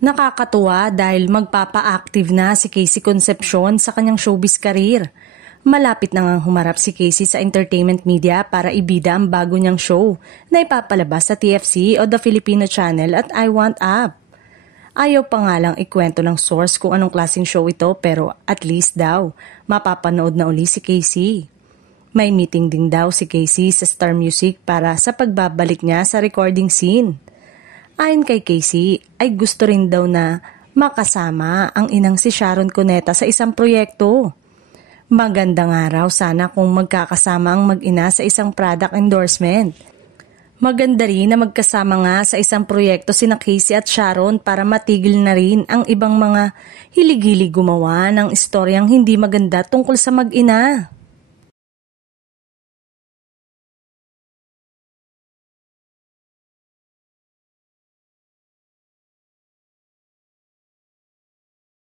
Nakakatuwa dahil magpapa-active na si Casey Concepcion sa kanyang showbiz career. Malapit na ngang humarap si Casey sa entertainment media para ibida ang bago niyang show na ipapalabas sa TFC o The Filipino Channel at I Want Up. Ayaw pa nga lang ikwento ng source kung anong klaseng show ito pero at least daw, mapapanood na uli si Casey. May meeting din daw si Casey sa Star Music para sa pagbabalik niya sa recording scene. Ayon kay Casey ay gusto rin daw na makasama ang inang si Sharon Cuneta sa isang proyekto. Magandang araw sana kung magkakasama ang mag-ina sa isang product endorsement. Maganda rin na magkasama nga sa isang proyekto sina Casey at Sharon para matigil na rin ang ibang mga hilig-hilig gumawa ng istoryang hindi maganda tungkol sa mag-ina.